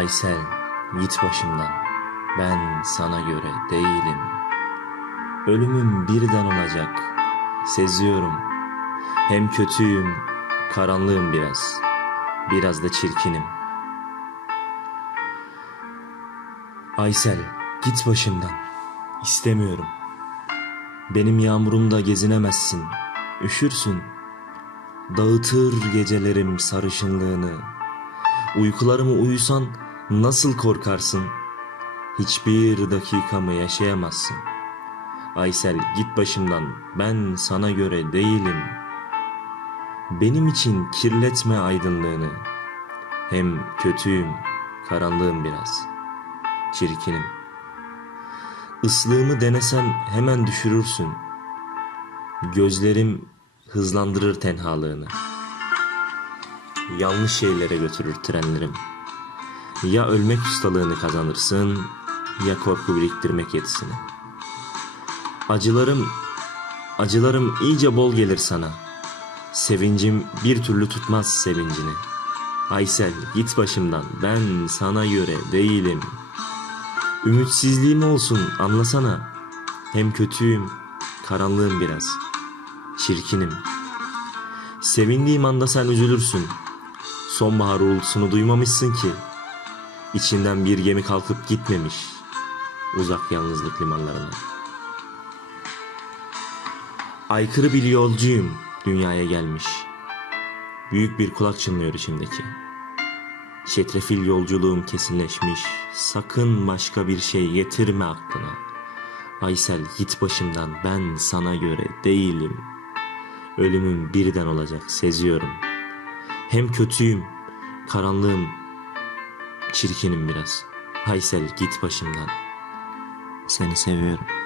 Aysel git başımdan ben sana göre değilim. Ölümüm birden olacak seziyorum. Hem kötüyüm karanlığım biraz biraz da çirkinim. Aysel git başımdan istemiyorum. Benim yağmurumda gezinemezsin üşürsün. Dağıtır gecelerim sarışınlığını. Uykularımı uyusan nasıl korkarsın? Hiçbir dakikamı yaşayamazsın. Aysel git başımdan ben sana göre değilim. Benim için kirletme aydınlığını. Hem kötüyüm, karanlığım biraz. Çirkinim. Islığımı denesen hemen düşürürsün. Gözlerim hızlandırır tenhalığını. Yanlış şeylere götürür trenlerim. Ya ölmek ustalığını kazanırsın ya korku biriktirmek yetisini. Acılarım, acılarım iyice bol gelir sana. Sevincim bir türlü tutmaz sevincini. Aysel git başımdan ben sana göre değilim. Ümitsizliğim olsun anlasana. Hem kötüyüm, karanlığım biraz. Çirkinim. Sevindiğim anda sen üzülürsün. Sonbahar uğultusunu duymamışsın ki. İçinden bir gemi kalkıp gitmemiş. Uzak yalnızlık limanlarına. Aykırı bir yolcuyum dünyaya gelmiş. Büyük bir kulak çınlıyor içimdeki. Çetrefil yolculuğum kesinleşmiş. Sakın başka bir şey getirme aklına. Aysel git başımdan ben sana göre değilim. Ölümüm birden olacak seziyorum. Hem kötüyüm, karanlığım, çirkinim biraz. Aysel git başımdan. Seni seviyorum.